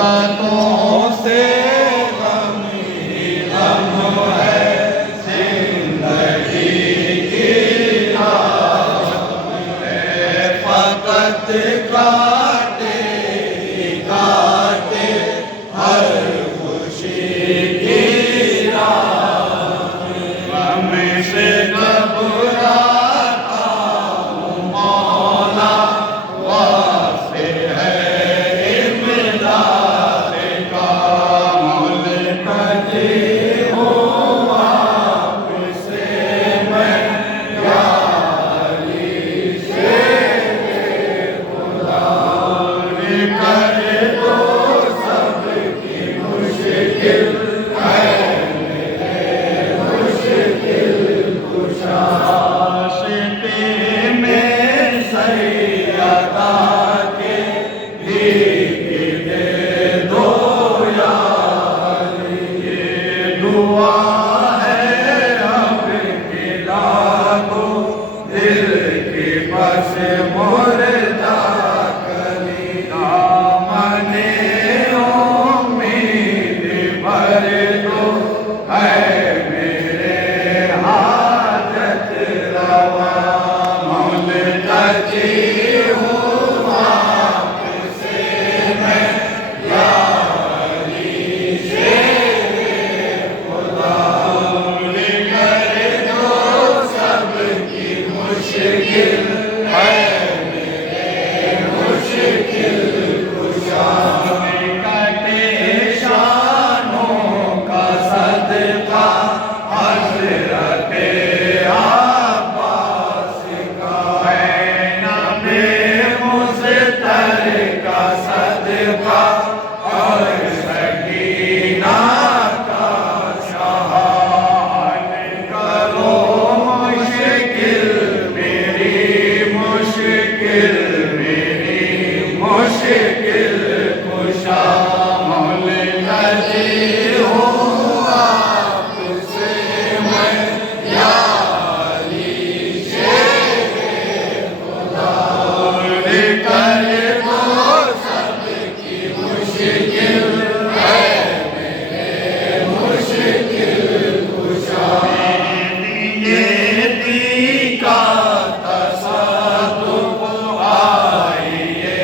ताकतों से गम ही गम है जिंदगी की राह में। फकत काटे ही काटे हर खुशी की राह में। गम से घबराता हूँ मौला, वास्ते है इमदाद का। मुल्तजी हूँ आपसे मैं, या अली शेर खुदा। कर दो सबकी मुश्किल है मेरे मुश्किल कुशा। आशिकी में सैयदा के भीख दे दो या अली। ये दुआ है अब खिला दो दिल की बस मुर्दा कली। दामने उम्मीद भर दो है मेरे हाजत रवा। मुल्तजी हूँ आपसे मैं, या अली शेर खुदा। कर दो सबकी मुश्किल है मेरे मुश्किल कुशा। कटे शानों का सदका हज़रते अब्बास का। नबे मुज़्तर का सदका और सकीना का सहान करो मुश्किल मेरी मुश्किल कुशा। मुल्तजी हूँ आपसे मैं, या अली शेर खुदा। कर दो सबकी मुश्किल है मेरे मुश्किल कुशा। ये का तसद्दुक़ आइए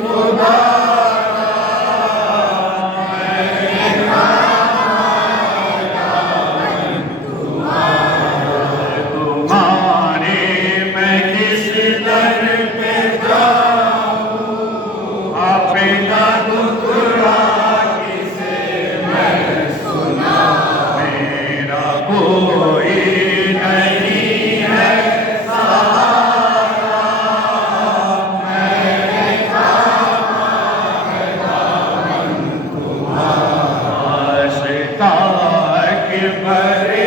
खुदा तुम्हारे मैं किस दर पे जाऊं, अपना दुखड़ा किसे मैं सुना, मेरा कोई नहीं है सहारा, मेरे कामा है दामन तुम्हारा, आशिता के भरे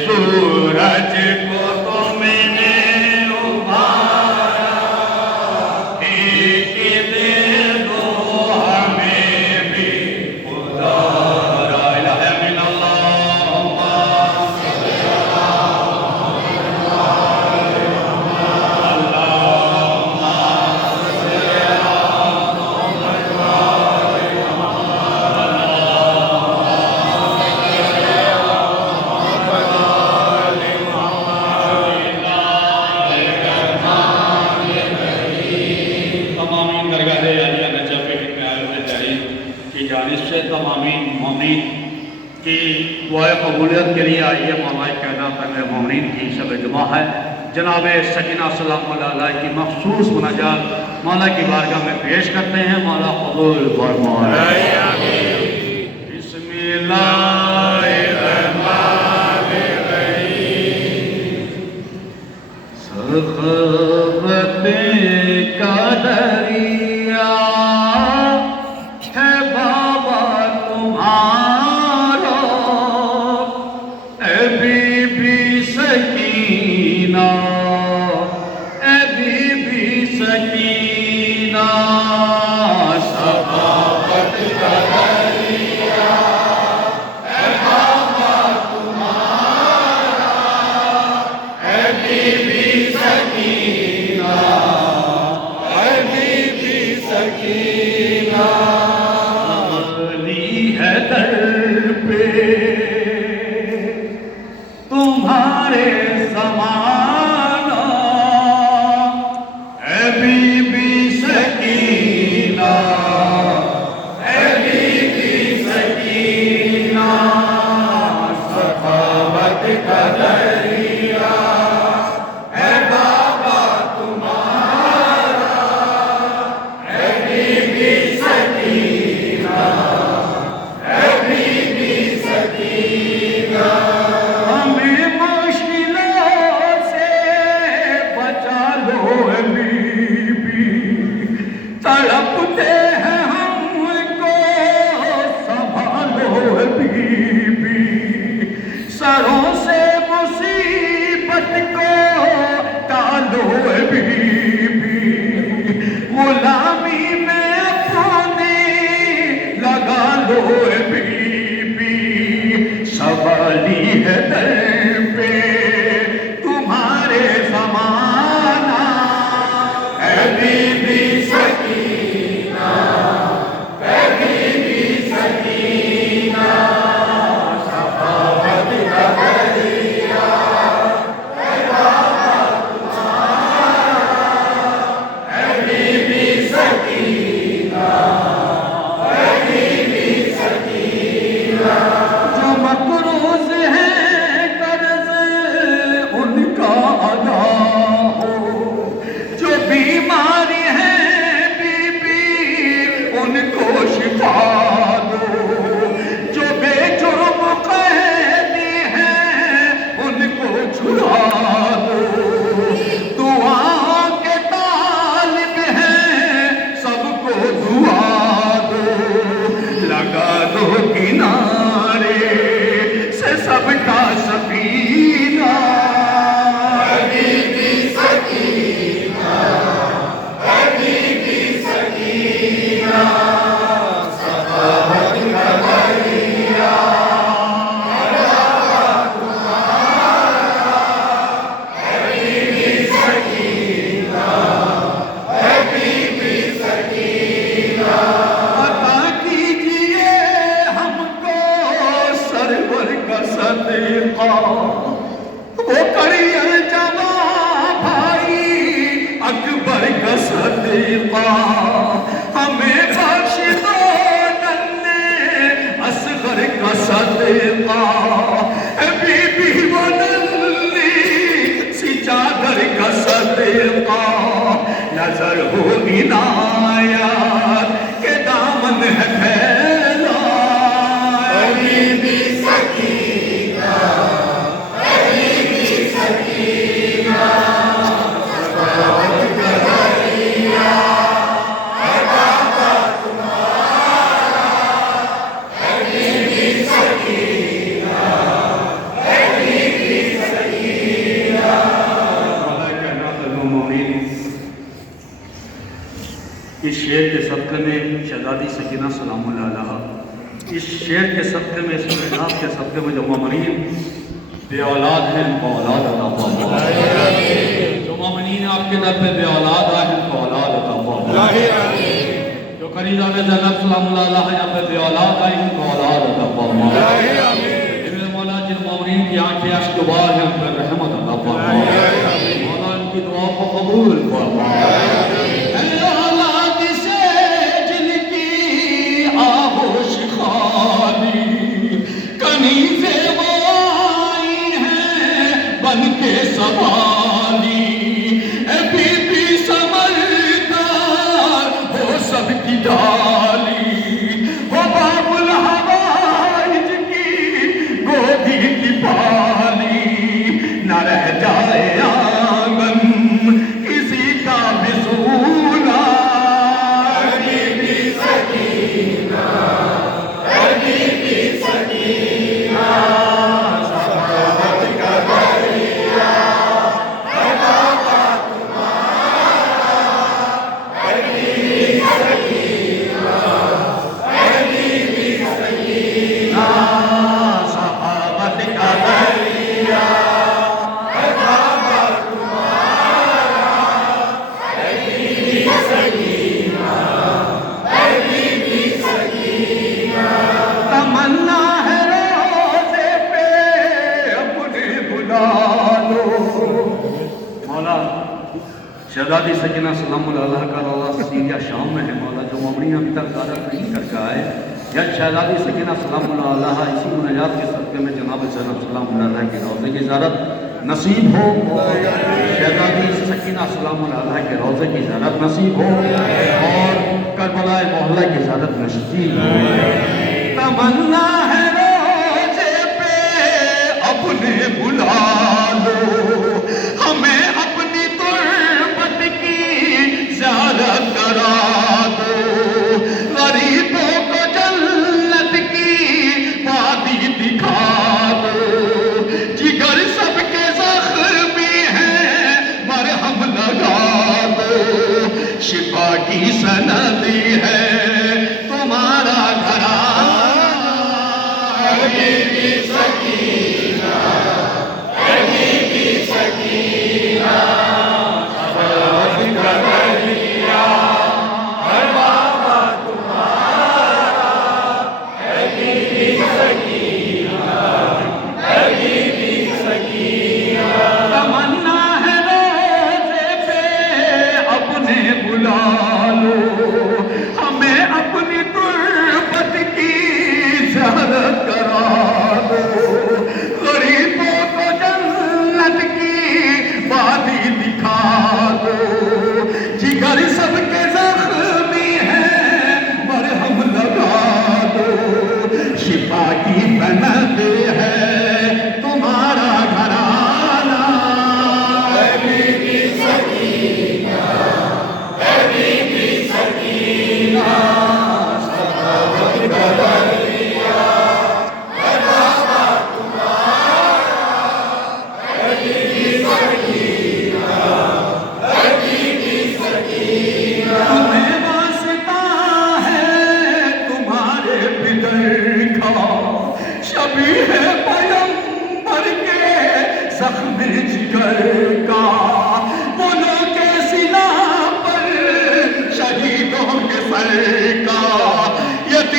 सूरज को तुमने उभारा, एक दे दो हमें भी उधारा, इलाहा इल्लल्लाह कि दुआ कबूलियत के लिए आइए। मौला कायनात अमीर मोमिनीन की शब जुमा है। जनाब सकीना सलाम अलैहा की मखसूस मुनाजात मौला की बारगाह में पेश करते हैं। मौला कबूल फरमाए। बिस्मिल्लाहिर्रहमानिर्रहीम। सख़ावत का दरिया है बाबा तुम्हारा, बीबी सकीना, बीबी सकीना, सख़ावत का दरिया है बाबा तुम्हारा, बीबी सकीना, बीबी सकीना, है दर पे तुम्हारे समाना, बीबी सकीना, बीबी सकीना, सख़ावत का दरिया है बाबा तुम्हारा, बीबी सकीना, हमें मुश्किलों से बचा लो बीबी, तड़पते जो मकरूज है कर्ज उनका अदा हो, जो बीमारी है बीबी उनको शिफा दो, जो बेजुर्म कैदी है उनको छुड़ा दो, दुआ के तालिब है सबको दुआ दो, लगा दो किनारे से सबका सफीना। हबीबी सकीना, हबीबी सकीना, सखावत का दरिया हरावा तुम्हारा। हबीबी सकीना, हबीबी सकीना, अता कीजिए हमको सरवर का सदका, वो करियल जमा भाई अकबर का सदका, हमें बख्श दो नन्हे असगर का सदका, बीबी वो नन्ही सी चादर का सदका, नजर हो इनायत के दामन है फैला। हबीबी सकीना, हबीबी सकीना, सखावत का दरिया हरावा तुम्हारा। हबीबी सकीना, हबीबी सकीना। इस शेर के सबके में शहजादी सकीना सलामुल्लाह अलैहा, इस शेर के सबके में, इस जनाब के सबके में जो ममरीन बे औलाद हैं उनको औलाद अता फरमाए, जो ममरीन आपके दर पे बे औलाद आए हैं उनको औलाद अता फरमाए, जो खरीदा में ज़ैनब सलामुल्लाह अलैहा यहाँ पे बे औलाद आई उनको औलाद अता फरमाए, मौला जिन ममरीन की आंखें अश्कबार हैं उन पर रहमत अता फरमाए, मौला उनकी दुआ को कबूल फरमाए। आहोश खाली कनीज़े वो आई हैं बन के सवाली, बीबी समझदार हो सबकी डाली, हो बाबुल हवाइज की गोदी की पाली, न रह जाए आंगन किसी का भी सूना। हबीबी सकीना, हबीबी सकीना, सखावत का दरिया हरावा तुम्हारा। हबीबी सकीना, हबीबी सकीना, सखावत का दरिया हरावा तुम्हारा। हबीबी सकीना, हबीबी सकीना, तमन्ना है रोज़े पे अपने बुला लो। मौला शहजादी सकीना सलामुल्लाह अलैहा का रोज़ा सीरिया शाम में है, मौला जो ममरीन अभी तक ज़्यारत नहीं करके आए, या शहजादी सकीना सलामुल्लाह अलैहा इसी मुनाजात के सदक़े में जनाब ज़ैनब सलामुल्लाह अलैहा के रोज़े की ज़ियारत नसीब हो, और शहजादी सकीना सलामुल्लाह अलैहा के रोज़े की ज़ियारत नसीब हो, और करबला मोहल्ला की ज़ियारत नसीब हो। तमन्ना है रोज़े पे अपने बुला लो, हमें अपनी तुर्बत की ज़ियारत करा दो, गरीबों को जन्नत की वादी दिखा दो, जिगर सबके ज़ख्मी हैं मरहम लगा दो, शिफा की सनदी है तुम्हारा घराना। हबीबी सकीना,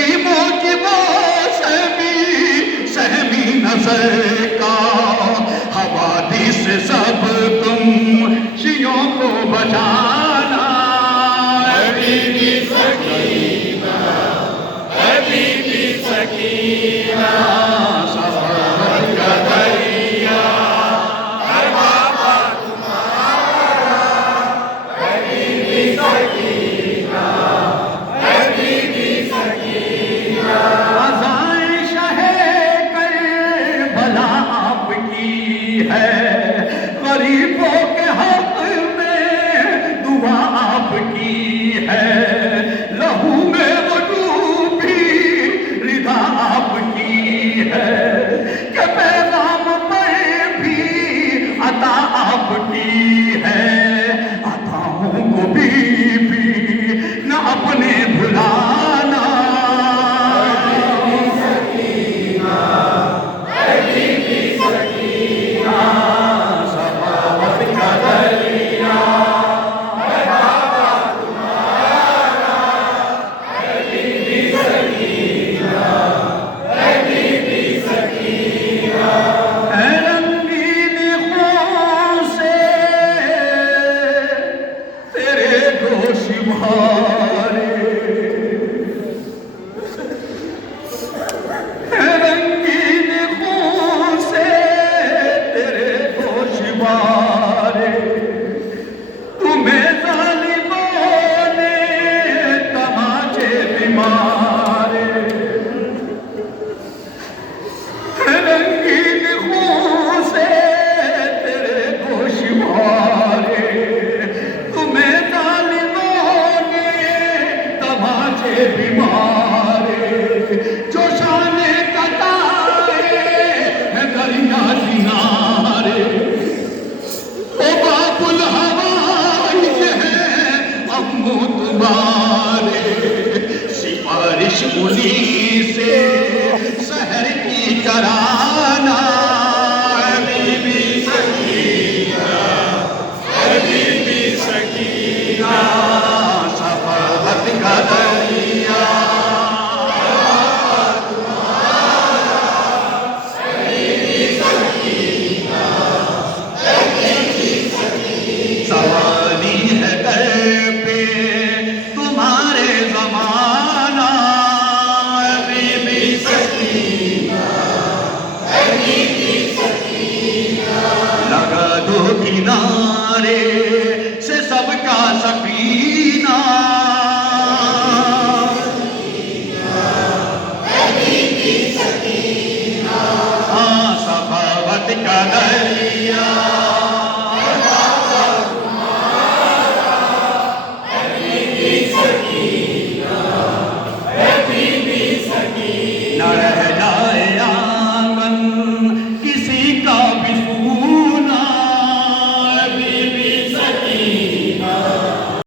यतीमों की वो सहमी नजर का हवादिस सब तुम शियों को बचाना। हबीबी सकीना, हबीबी सकीना, सफावत का दरिया है बाबा तुम्हारा। हबीबी सकीना, हबीबी सकीना, अज़ाए शाहे करबला आपकी है, गरीबों के हक में दुआ आपकी है, लहू में वो डूबी रिदा आपकी है, कि पैगाम पर भी अता आपकी है, अताओं को भी न अपने भुलाना। हबीबी सकीना, सफावत का दरिया है बाबा तुम्हारा। हबीबी सकीना, हबीबी सकीना, ऐ रंगीन ख्वां से तेरे दोष भारे, ऐ रंगीन ख्वां से तेरे दोष भारे, तुम्हें जालिमों ने तमाचे भी मारे। रंगीन खून से तेरे गोश मारे, तुम्हें जालिमों ने तमाचे भी मारे, जो शाने कटाए हैं दरिया किनारे, ओ बाबुल हवाई है अम्मू तुम्हारे, सिफारिश उन्हीं